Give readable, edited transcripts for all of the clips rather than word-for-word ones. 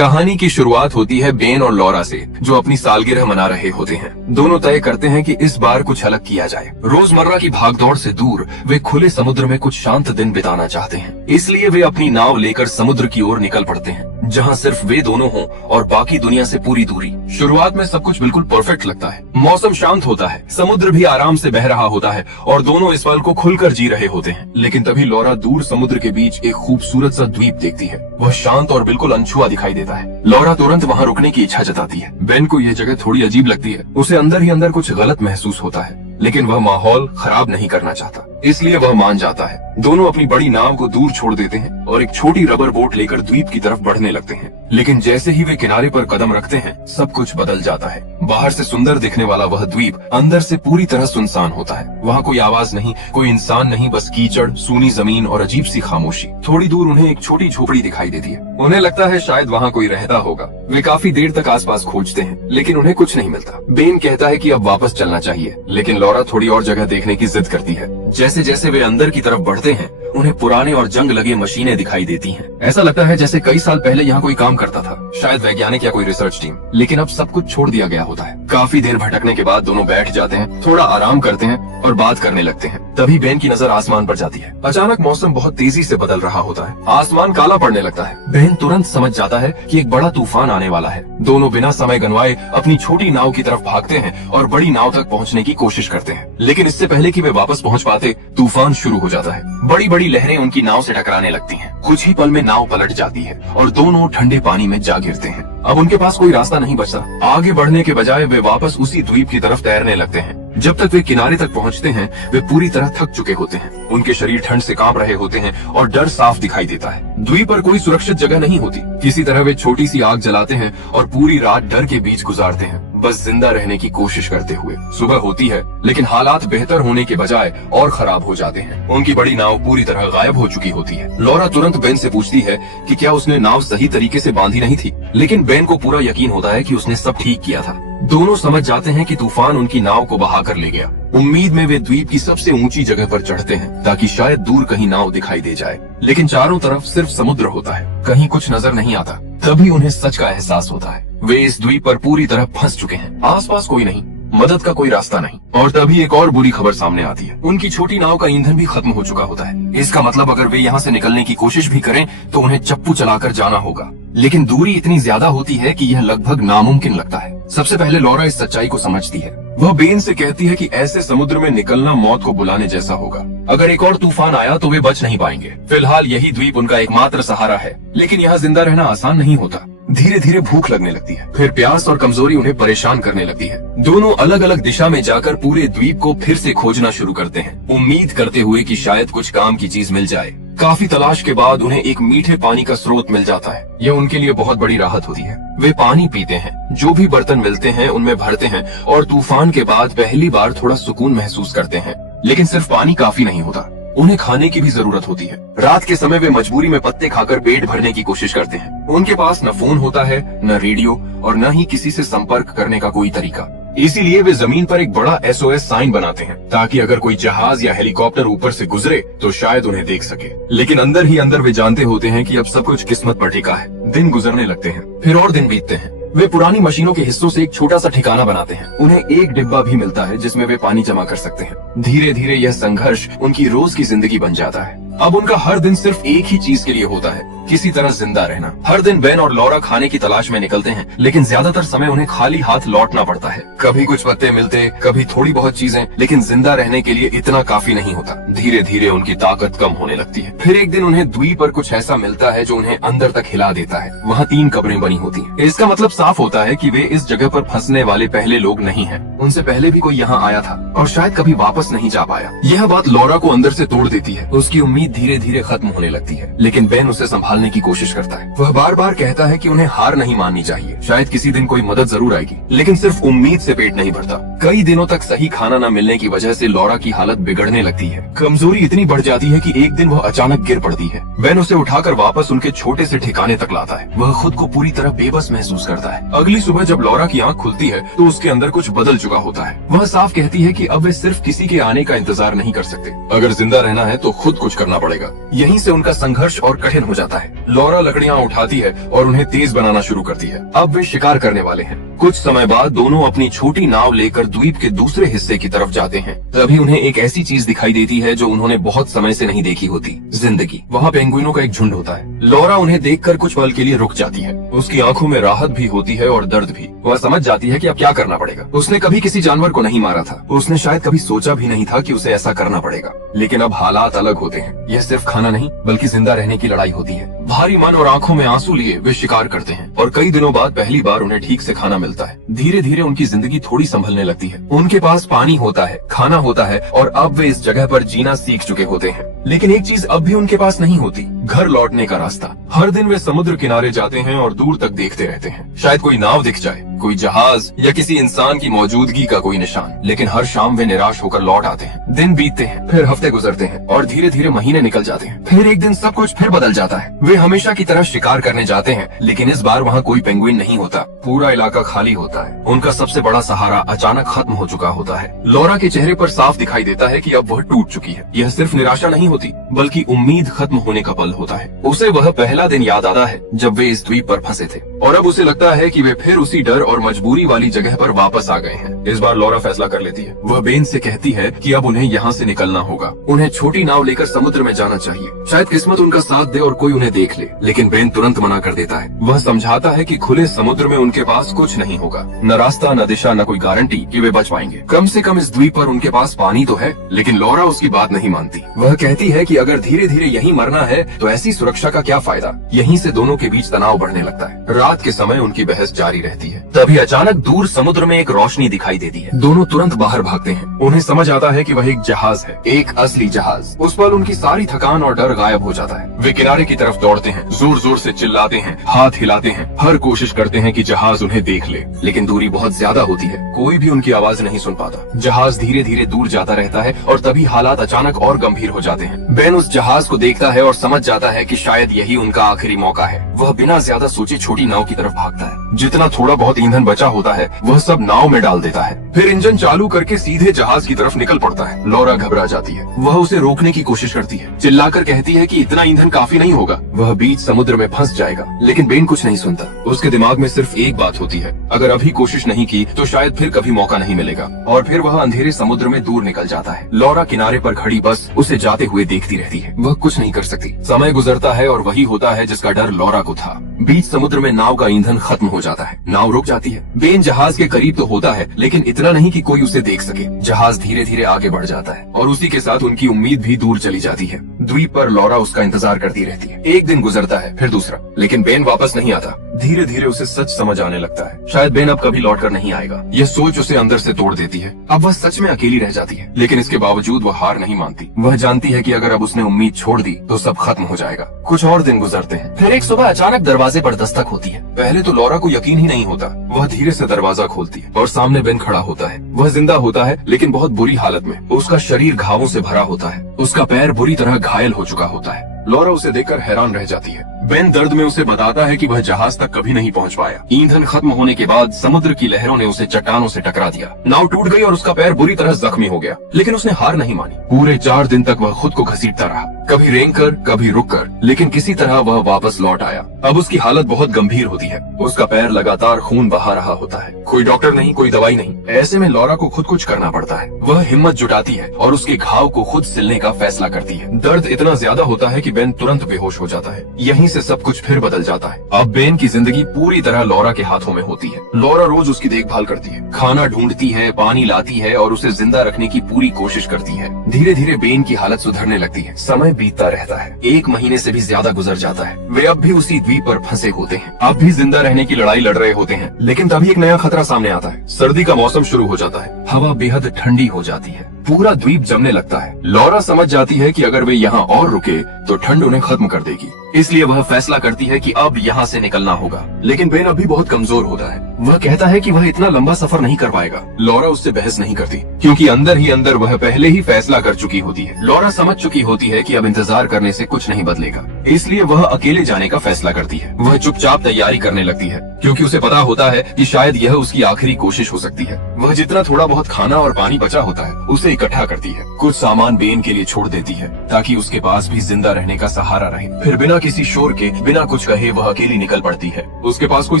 कहानी की शुरुआत होती है बेन और लॉरा से, जो अपनी सालगिरह मना रहे होते हैं। दोनों तय करते हैं कि इस बार कुछ अलग किया जाए। रोजमर्रा की भागदौड़ से दूर वे खुले समुद्र में कुछ शांत दिन बिताना चाहते हैं। इसलिए वे अपनी नाव लेकर समुद्र की ओर निकल पड़ते हैं, जहाँ सिर्फ वे दोनों हों और बाकी दुनिया से पूरी दूरी। शुरुआत में सब कुछ बिल्कुल परफेक्ट लगता है। मौसम शांत होता है, समुद्र भी आराम से बह रहा होता है और दोनों इस पल को खुलकर जी रहे होते हैं। लेकिन तभी लॉरा दूर समुद्र के बीच एक खूबसूरत सा द्वीप देखती है। वह शांत और बिल्कुल अनछुआ दिखाई देता है। लॉरा तुरंत वहाँ रुकने की इच्छा जताती है। बेन को यह जगह थोड़ी अजीब लगती है। उसे अंदर ही अंदर कुछ गलत महसूस होता है, लेकिन वह माहौल खराब नहीं करना चाहता, इसलिए वह मान जाता है। दोनों अपनी बड़ी नाव को दूर छोड़ देते हैं और एक छोटी रबर बोट लेकर द्वीप की तरफ बढ़ने लगते हैं। लेकिन जैसे ही वे किनारे पर कदम रखते हैं, सब कुछ बदल जाता है। बाहर से सुंदर दिखने वाला वह द्वीप अंदर से पूरी तरह सुनसान होता है। वहाँ कोई आवाज नहीं, कोई इंसान नहीं, बस कीचड़, सूनी जमीन और अजीब सी खामोशी। थोड़ी दूर उन्हें एक छोटी झोपड़ी दिखाई देती है। उन्हें लगता है शायद वहाँ कोई रहता होगा। वे काफी देर तक आसपास खोजते हैं, लेकिन उन्हें कुछ नहीं मिलता। बेन कहता है कि अब वापस चलना चाहिए, लेकिन लॉरा थोड़ी और जगह देखने की जिद करती है। जैसे जैसे वे अंदर की तरफ बढ़ते हैं, उन्हें पुराने और जंग लगे मशीनें दिखाई देती हैं। ऐसा लगता है जैसे कई साल पहले यहाँ कोई काम करता था, शायद वैज्ञानिक या कोई रिसर्च टीम। लेकिन अब सब कुछ छोड़ दिया गया होता है। काफी देर भटकने के बाद दोनों बैठ जाते हैं, थोड़ा आराम करते हैं और बात करने लगते हैं। तभी बेन की नजर आसमान पर जाती है। अचानक मौसम बहुत तेजी से बदल रहा होता है। आसमान काला पड़ने लगता है। बेन तुरंत समझ जाता है कि एक बड़ा तूफान आने वाला है। दोनों बिना समय गंवाए अपनी छोटी नाव की तरफ भागते हैं और बड़ी नाव तक पहुँचने की कोशिश करते हैं। लेकिन इससे पहले कि वे वापस पहुँच पाते, तूफान शुरू हो जाता है। बड़ी बड़ी लहरें उनकी नाव से टकराने लगती हैं। कुछ ही पल में नाव पलट जाती है और दोनों ठंडे पानी में जा गिरते हैं। अब उनके पास कोई रास्ता नहीं बचता। आगे बढ़ने के बजाय वे वापस उसी द्वीप की तरफ तैरने लगते हैं। जब तक वे किनारे तक पहुंचते हैं, वे पूरी तरह थक चुके होते हैं। उनके शरीर ठंड से कांप रहे होते हैं और डर साफ दिखाई देता है। द्वीप पर कोई सुरक्षित जगह नहीं होती। किसी तरह वे छोटी सी आग जलाते हैं और पूरी रात डर के बीच गुजारते हैं, बस जिंदा रहने की कोशिश करते हुए। सुबह होती है, लेकिन हालात बेहतर होने के बजाय और खराब हो जाते हैं। उनकी बड़ी नाव पूरी तरह गायब हो चुकी होती है। लॉरा तुरंत बेन से पूछती है कि क्या उसने नाव सही तरीके से बांधी नहीं थी, लेकिन बेन को पूरा यकीन होता है कि उसने सब ठीक किया था। दोनों समझ जाते हैं कि तूफान उनकी नाव को बहा कर ले गया। उम्मीद में वे द्वीप की सबसे ऊंची जगह पर चढ़ते हैं, ताकि शायद दूर कहीं नाव दिखाई दे जाए। लेकिन चारों तरफ सिर्फ समुद्र होता है, कहीं कुछ नजर नहीं आता। तभी उन्हें सच का एहसास होता है। वे इस द्वीप पर पूरी तरह फंस चुके हैं। आसपास कोई नहीं, मदद का कोई रास्ता नहीं। और तभी एक और बुरी खबर सामने आती है। उनकी छोटी नाव का ईंधन भी खत्म हो चुका होता है। इसका मतलब अगर वे यहाँ से निकलने की कोशिश भी करें तो उन्हें चप्पू चलाकर जाना होगा। लेकिन दूरी इतनी ज्यादा होती है कि यह लगभग नामुमकिन लगता है। सबसे पहले लॉरा इस सच्चाई को समझती है। वह बेन से कहती है कि ऐसे समुद्र में निकलना मौत को बुलाने जैसा होगा। अगर एक और तूफान आया तो वे बच नहीं पाएंगे। फिलहाल यही द्वीप उनका एकमात्र सहारा है। लेकिन यहाँ जिंदा रहना आसान नहीं होता। धीरे धीरे भूख लगने लगती है, फिर प्यास और कमजोरी उन्हें परेशान करने लगती है। दोनों अलग अलग दिशा में जाकर पूरे द्वीप को फिर से खोजना शुरू करते हैं, उम्मीद करते हुए कि शायद कुछ काम की चीज मिल जाए। काफी तलाश के बाद उन्हें एक मीठे पानी का स्रोत मिल जाता है। यह उनके लिए बहुत बड़ी राहत होती है। वे पानी पीते हैं, जो भी बर्तन मिलते हैं उनमें भरते हैं और तूफान के बाद पहली बार थोड़ा सुकून महसूस करते हैं। लेकिन सिर्फ पानी काफी नहीं होता, उन्हें खाने की भी जरूरत होती है। रात के समय वे मजबूरी में पत्ते खाकर पेट भरने की कोशिश करते हैं। उनके पास न फोन होता है, न रेडियो और न ही किसी से संपर्क करने का कोई तरीका। इसीलिए वे जमीन पर एक बड़ा SOS साइन बनाते हैं, ताकि अगर कोई जहाज या हेलीकॉप्टर ऊपर से गुजरे तो शायद उन्हें देख सके। लेकिन अंदर ही अंदर वे जानते होते हैं कि अब सब कुछ किस्मत पर टिका है। दिन गुजरने लगते हैं, फिर और दिन बीतते हैं। वे पुरानी मशीनों के हिस्सों से एक छोटा सा ठिकाना बनाते हैं। उन्हें एक डिब्बा भी मिलता है जिसमें वे पानी जमा कर सकते हैं। धीरे धीरे यह संघर्ष उनकी रोज की जिंदगी बन जाता है। अब उनका हर दिन सिर्फ एक ही चीज के लिए होता है, किसी तरह जिंदा रहना। हर दिन बेन और लॉरा खाने की तलाश में निकलते हैं, लेकिन ज्यादातर समय उन्हें खाली हाथ लौटना पड़ता है। कभी कुछ पत्ते मिलते, कभी थोड़ी बहुत चीजें, लेकिन जिंदा रहने के लिए इतना काफी नहीं होता। धीरे धीरे उनकी ताकत कम होने लगती है। फिर एक दिन उन्हें द्वीप पर कुछ ऐसा मिलता है जो उन्हें अंदर तक हिला देता है। वहाँ 3 कब्रें बनी होती हैं। इसका मतलब साफ होता है कि वे इस जगह पर फंसने वाले पहले लोग नहीं हैं। उनसे पहले भी कोई यहाँ आया था और शायद कभी वापस नहीं जा पाया। यह बात लॉरा को अंदर से तोड़ देती है। उसकी उम्मीद धीरे धीरे खत्म होने लगती है। लेकिन बेन उसे संभालने की कोशिश करता है। वह बार बार कहता है कि उन्हें हार नहीं माननी चाहिए, शायद किसी दिन कोई मदद जरूर आएगी। लेकिन सिर्फ उम्मीद से पेट नहीं भरता। कई दिनों तक सही खाना न मिलने की वजह से लॉरा की हालत बिगड़ने लगती है। कमजोरी इतनी बढ़ जाती है कि एक दिन वह अचानक गिर पड़ती है। बेन उसे उठाकर वापस उनके छोटे से ठिकाने तक लाता है। वह खुद को पूरी तरह बेबस महसूस करता है। अगली सुबह जब लॉरा की आंख खुलती है तो उसके अंदर कुछ बदल चुका होता है। वह साफ कहती है कि अब वे सिर्फ किसी के आने का इंतजार नहीं कर सकते। अगर जिंदा रहना है तो खुद कुछ करना पड़ेगा। यहीं से उनका संघर्ष और कठिन हो जाता है। है। लॉरा लकड़ियां उठाती है और उन्हें तेज बनाना शुरू करती है। अब वे शिकार करने वाले हैं। कुछ समय बाद दोनों अपनी छोटी नाव लेकर द्वीप के दूसरे हिस्से की तरफ जाते हैं। तभी उन्हें एक ऐसी चीज दिखाई देती है जो उन्होंने बहुत समय से नहीं देखी होती, जिंदगी। वहाँ पेंगुइनों का एक झुंड होता है। लॉरा उन्हें देखकर कुछ पल के लिए रुक जाती है। उसकी आंखों में राहत भी होती है और दर्द भी। वह समझ जाती है कि अब क्या करना पड़ेगा। उसने कभी किसी जानवर को नहीं मारा था। उसने शायद कभी सोचा भी नहीं था कि उसे ऐसा करना पड़ेगा। लेकिन अब हालात अलग होते हैं। यह सिर्फ खाना नहीं बल्कि जिंदा रहने की लड़ाई होती है। भारी मन और आंखों में आंसू लिए वे शिकार करते हैं और कई दिनों बाद पहली बार उन्हें ठीक से खाना मिलता है। धीरे धीरे उनकी जिंदगी थोड़ी संभलने लगती है। उनके पास पानी होता है, खाना होता है और अब वे इस जगह पर जीना सीख चुके होते हैं। लेकिन एक चीज अब भी उनके पास नहीं होती, घर लौटने का रास्ता। हर दिन वे समुद्र किनारे जाते हैं और दूर तक देखते रहते हैं। शायद कोई नाव दिख जाए, कोई जहाज या किसी इंसान की मौजूदगी का कोई निशान। लेकिन हर शाम वे निराश होकर लौट आते हैं। दिन बीतते हैं, फिर हफ्ते गुजरते हैं और धीरे धीरे महीने निकल जाते हैं। फिर एक दिन सब कुछ फिर बदल जाता है। वे हमेशा की तरह शिकार करने जाते हैं, लेकिन इस बार वहाँ कोई पेंगुइन नहीं होता। पूरा इलाका खाली होता है। उनका सबसे बड़ा सहारा अचानक खत्म हो चुका होता है। लॉरा के चेहरे पर साफ दिखाई देता है कि अब वह टूट चुकी है। यह सिर्फ निराशा नहीं होती बल्कि उम्मीद खत्म होने का पल होता है। उसे वह पहला दिन याद आता है जब वे इस द्वीप पर फंसे थे और अब उसे लगता है कि वे फिर उसी डर और मजबूरी वाली जगह पर वापस आ गए हैं। इस बार लॉरा फैसला कर लेती है। वह बेन से कहती है कि अब उन्हें यहाँ से निकलना होगा। उन्हें छोटी नाव लेकर समुद्र में जाना चाहिए। शायद किस्मत उनका साथ दे और कोई उन्हें देख ले। लेकिन बेन तुरंत मना कर देता है। वह समझाता है कि खुले समुद्र में उनके पास कुछ नहीं होगा, न रास्ता, न दिशा, न कोई गारंटी कि वे बच पाएंगे। कम से कम इस द्वीप पर उनके पास पानी तो है। लेकिन लॉरा उसकी बात नहीं मानती। वह कहती है कि अगर धीरे धीरे यहीं मरना है तो ऐसी सुरक्षा का क्या फायदा। यहीं से दोनों के बीच तनाव बढ़ने लगता है। रात के समय उनकी बहस जारी रहती है। तभी अचानक दूर समुद्र में एक रोशनी दिखाई देती है। दोनों तुरंत बाहर भागते हैं। उन्हें समझ आता है कि वह एक जहाज है, एक असली जहाज। उस पल उनकी सारी थकान और डर गायब हो जाता है। वे किनारे की तरफ दौड़ते हैं, जोर जोर से चिल्लाते हैं, हाथ हिलाते हैं, हर कोशिश करते हैं कि जहाज उन्हें देख ले। लेकिन दूरी बहुत ज्यादा होती है, कोई भी उनकी आवाज नहीं सुन पाता। जहाज धीरे धीरे दूर जाता रहता है और तभी हालात अचानक और गंभीर हो जाते हैं। बेन उस जहाज को देखता है और समझ जाता है कि शायद यही उनका आखिरी मौका है। वह बिना ज्यादा सोचे छोटी नाव की तरफ भागता है। जितना थोड़ा बहुत ईंधन बचा होता है वह सब नाव में डाल देता है। फिर इंजन चालू करके सीधे जहाज की तरफ निकल पड़ता है। लॉरा घबरा जाती है। वह उसे रोकने की कोशिश करती है, चिल्लाकर कहती है कि इतना ईंधन काफी नहीं होगा, वह बीच समुद्र में फंस जाएगा। लेकिन बेन कुछ नहीं सुनता। उसके दिमाग में सिर्फ एक बात होती है, अगर अभी कोशिश नहीं की तो शायद फिर कभी मौका नहीं मिलेगा। और फिर वह अंधेरे समुद्र में दूर निकल जाता है। लॉरा किनारे पर खड़ी बस उसे जाते हुए देखती रहती है। वह कुछ नहीं कर सकती। समय गुजरता है और वही होता है जिसका डर लॉरा को था। बीच समुद्र में नाव का ईंधन खत्म हो जाता है। नाव रुक जाती है। बेन जहाज के करीब तो होता है लेकिन इतना नहीं कि कोई उसे देख सके। जहाज धीरे धीरे आगे बढ़ जाता है और उसी के साथ उनकी उम्मीद भी दूर चली जाती है। द्वीप पर लॉरा उसका इंतजार करती रहती है। एक दिन गुजरता है, फिर दूसरा, लेकिन बेन वापस नहीं आता। धीरे धीरे उसे सच समझ आने लगता है, शायद बेन अब कभी लौटकर नहीं आएगा। यह सोच उसे अंदर से तोड़ देती है। अब वह सच में अकेली रह जाती है। लेकिन इसके बावजूद वह हार नहीं मानती। वह जानती है कि अगर अब उसने उम्मीद छोड़ दी तो सब खत्म हो जाएगा। कुछ और दिन गुजरते हैं। फिर एक सुबह अचानक दरवाजे पर दस्तक होती है। पहले तो लॉरा को यकीन ही नहीं होता। वह धीरे से दरवाजा खोलती है और सामने बेन खड़ा होता है। वह जिंदा होता है लेकिन बहुत बुरी हालत में। उसका शरीर घावों से भरा होता है। उसका पैर बुरी तरह घायल हो चुका होता है। लॉरा उसे देखकर हैरान रह जाती है। बेन दर्द में उसे बताता है कि वह जहाज तक कभी नहीं पहुंच पाया। ईंधन खत्म होने के बाद समुद्र की लहरों ने उसे चट्टानों से टकरा दिया। नाव टूट गई और उसका पैर बुरी तरह जख्मी हो गया। लेकिन उसने हार नहीं मानी। पूरे 4 दिन तक वह खुद को घसीटता रहा, कभी रेंग कर, कभी रुक कर, लेकिन किसी तरह वह वापस लौट आया। अब उसकी हालत बहुत गंभीर होती है। उसका पैर लगातार खून बहा रहा होता है। कोई डॉक्टर नहीं, कोई दवाई नहीं। ऐसे में लॉरा को खुद कुछ करना पड़ता है। वह हिम्मत जुटाती है और उसके घाव को खुद सिलने का फैसला करती है। दर्द इतना ज्यादा होता है कि बेन तुरंत बेहोश हो जाता है। यहीं से सब कुछ फिर बदल जाता है। अब बेन की जिंदगी पूरी तरह लॉरा के हाथों में होती है। लॉरा रोज उसकी देखभाल करती है, खाना ढूंढती है, पानी लाती है और उसे जिंदा रखने की पूरी कोशिश करती है। धीरे धीरे बेन की हालत सुधरने लगती है। समय बीतता रहता है। 1 महीने से भी ज्यादा गुजर जाता है। वे अब भी उसी द्वीप पर फंसे होते हैं। अब भी जिंदा रहने की लड़ाई लड़ रहे होते हैं। लेकिन तभी एक नया खतरा सामने आता है। सर्दी का मौसम शुरू हो जाता है। हवा बेहद ठंडी हो जाती है। पूरा द्वीप जमने लगता है। लॉरा समझ जाती है कि अगर वे यहाँ और रुके तो ठंड उन्हें खत्म कर देगी। इसलिए वह फैसला करती है कि अब यहाँ से निकलना होगा। लेकिन बेन अभी बहुत कमजोर होता है। वह कहता है कि वह इतना लंबा सफर नहीं कर पाएगा। लॉरा उससे बहस नहीं करती क्योंकि अंदर ही अंदर वह पहले ही फैसला कर चुकी होती है। लॉरा समझ चुकी होती है कि अब इंतजार करने से कुछ नहीं बदलेगा। इसलिए वह अकेले जाने का फैसला करती है। वह चुपचाप तैयारी करने लगती है क्योंकि उसे पता होता है कि शायद यह उसकी आखिरी कोशिश हो सकती है। वह जितना थोड़ा बहुत खाना और पानी बचा होता है उसे इकट्ठा करती है। कुछ सामान बेन के लिए छोड़ देती है ताकि उसके पास भी जिंदा रहने का सहारा रहे। फिर बिना किसी शोर के, बिना कुछ कहे वह अकेली निकल पड़ती है। उसके पास कोई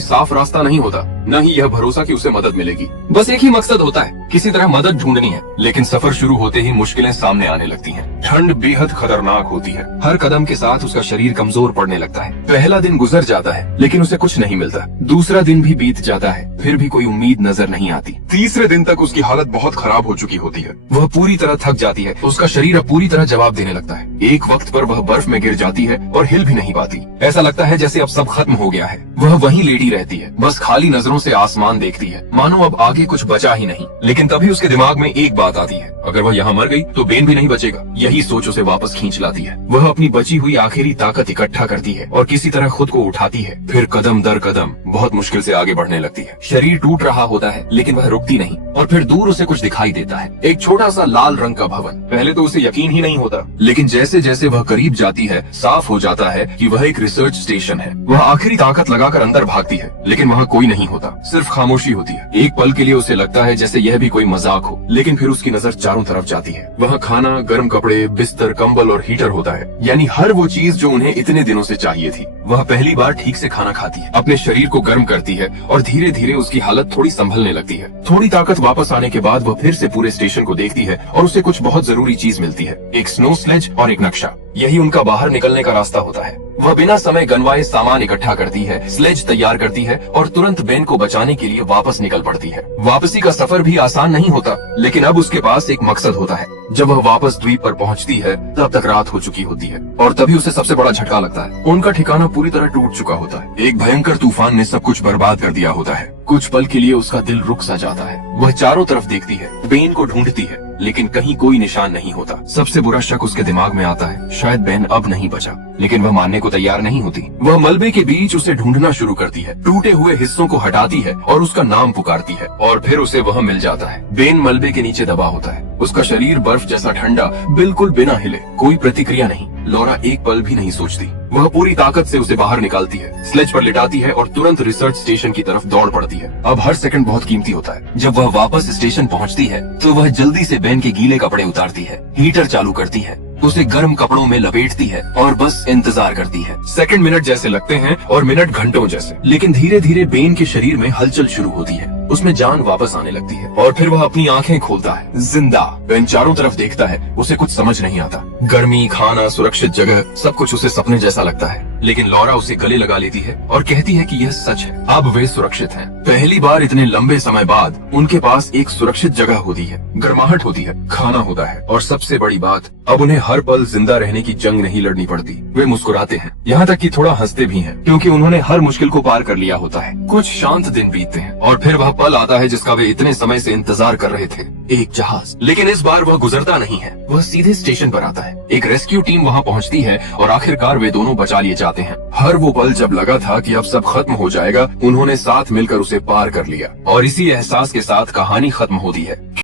साफ रास्ता नहीं होता, न ही यह भरोसा कि उसे मदद मिलेगी। बस एक ही मकसद होता है, किसी तरह मदद ढूंढनी है। लेकिन सफर शुरू होते ही मुश्किलें सामने आने लगती हैं। ठंड बेहद खतरनाक होती है। हर कदम के साथ उसका शरीर कमजोर पड़ने लगता है। पहला दिन गुजर जाता है लेकिन उसे कुछ नहीं मिलता। दूसरा दिन भी बीत जाता है, फिर भी कोई उम्मीद नजर नहीं आती। तीसरे दिन तक उसकी हालत बहुत खराब हो चुकी होती है। वह पूरी तरह थक जाती है। उसका शरीर अब पूरी तरह जवाब देने लगता है। एक वक्त पर वह बर्फ में गिर जाती है और हिल भी नहीं पाती। ऐसा लगता है जैसे अब सब खत्म हो गया है। वह वहीं लेटी रहती है, बस खाली नजरों से आसमान देखती है, मानो अब आगे कुछ बचा ही नहीं। लेकिन तभी उसके दिमाग में एक बात आती है, अगर वह यहाँ मर गई तो बेन भी नहीं बचेगा। यही सोच उसे वापस खींच लाती है। वह अपनी बची हुई आखिरी ताकत इकट्ठा करती है और किसी तरह खुद को उठाती है। फिर कदम दर कदम बहुत मुश्किल से आगे बढ़ने लगती है। शरीर टूट रहा होता है लेकिन वह रुकती नहीं। और फिर दूर उसे कुछ दिखाई देता है, एक छोटा सा लाल रंग का भवन। पहले तो उसे यकीन ही नहीं होता, लेकिन जैसे जैसे वह करीब जाती है साफ हो जाता है कि वह एक रिसर्च स्टेशन है। वह आखिरी ताकत लगाकर अंदर भागती है लेकिन वहाँ कोई नहीं होता, सिर्फ खामोशी होती है। एक पल के लिए उसे लगता है जैसे यह भी कोई मजाक हो, लेकिन फिर उसकी नजर चारों तरफ जाती है। वहाँ खाना, गर्म कपड़े, बिस्तर, कंबल और हीटर होता है, यानी हर वो चीज जो उन्हें इतने दिनों से चाहिए थी। वह पहली बार ठीक से खाना खाती है, अपने शरीर को गर्म करती है और धीरे धीरे उसकी हालत थोड़ी संभलने लगती है। थोड़ी ताकत वापस आने के बाद वह फिर से पूरे स्टेशन को देखती है और उसे कुछ बहुत जरूरी चीज मिलती है, एक स्नो स्लेज और एक नक्शा। यही उनका बाहर निकलने का रास्ता होता है। वह बिना समय गंवाए सामान इकट्ठा करती है, स्लेज तैयार करती है और तुरंत बेन को बचाने के लिए वापस निकल पड़ती है। वापसी का सफर भी आसान नहीं होता, लेकिन अब उसके पास एक मकसद होता है। जब वह वापस द्वीप पर पहुंचती है तब तक रात हो चुकी होती है और तभी उसे सबसे बड़ा झटका लगता है। उनका ठिकाना पूरी तरह टूट चुका होता है। एक भयंकर तूफान ने सब कुछ बर्बाद कर दिया होता है। कुछ पल के लिए उसका दिल रुक सा जाता है। वह चारों तरफ देखती है, बेन को ढूंढती है, लेकिन कहीं कोई निशान नहीं होता। सबसे बुरा शक उसके दिमाग में आता है, शायद बेन अब नहीं बचा, लेकिन वह मानने को तैयार नहीं होती। वह मलबे के बीच उसे ढूंढना शुरू करती है, टूटे हुए हिस्सों को हटाती है और उसका नाम पुकारती है और फिर उसे वह मिल जाता है। बेन मलबे के नीचे दबा होता है, उसका शरीर बर्फ जैसा ठंडा, बिल्कुल बिना हिले, कोई प्रतिक्रिया नहीं। लॉरा एक पल भी नहीं सोचती, वह पूरी ताकत से उसे बाहर निकालती है, स्लेज पर लिटाती है और तुरंत रिसर्च स्टेशन की तरफ दौड़ पड़ती है। अब हर सेकंड बहुत कीमती होता है। जब वह वापस स्टेशन पहुंचती है तो वह जल्दी से बेन के गीले कपड़े उतारती है, हीटर चालू करती है, उसे गर्म कपड़ों में लपेटती है और बस इंतजार करती है। सेकंड मिनट जैसे लगते हैं और मिनट घंटों जैसे, लेकिन धीरे धीरे बेन के शरीर में हलचल शुरू होती है, उसमें जान वापस आने लगती है और फिर वह अपनी आंखें खोलता है, जिंदा। बेन चारों तरफ देखता है, उसे कुछ समझ नहीं आता। गर्मी, खाना, सुरक्षित जगह, सब कुछ उसे सपने जैसा लगता है। लेकिन लॉरा उसे गले लगा लेती है और कहती है कि यह सच है, अब वे सुरक्षित हैं। पहली बार इतने लंबे समय बाद उनके पास एक सुरक्षित जगह होती है, गर्माहट होती है, खाना होता है और सबसे बड़ी बात, अब उन्हें हर पल जिंदा रहने की जंग नहीं लड़नी पड़ती। वे मुस्कुराते हैं, यहाँ तक कि थोड़ा हंसते भी हैं, क्योंकि उन्होंने हर मुश्किल को पार कर लिया होता है। कुछ शांत दिन बीतते हैं और फिर वह पल आता है जिसका वे इतने समय से इंतजार कर रहे थे, एक जहाज। लेकिन इस बार वह गुजरता नहीं है, वह सीधे स्टेशन पर आता है। एक रेस्क्यू टीम वहाँ पहुँचती है और आखिरकार वे दोनों बचा लिए जाते हैं। हर वो पल जब लगा था कि अब सब खत्म हो जाएगा, उन्होंने साथ मिलकर उसे पार कर लिया और इसी एहसास के साथ कहानी खत्म होती है।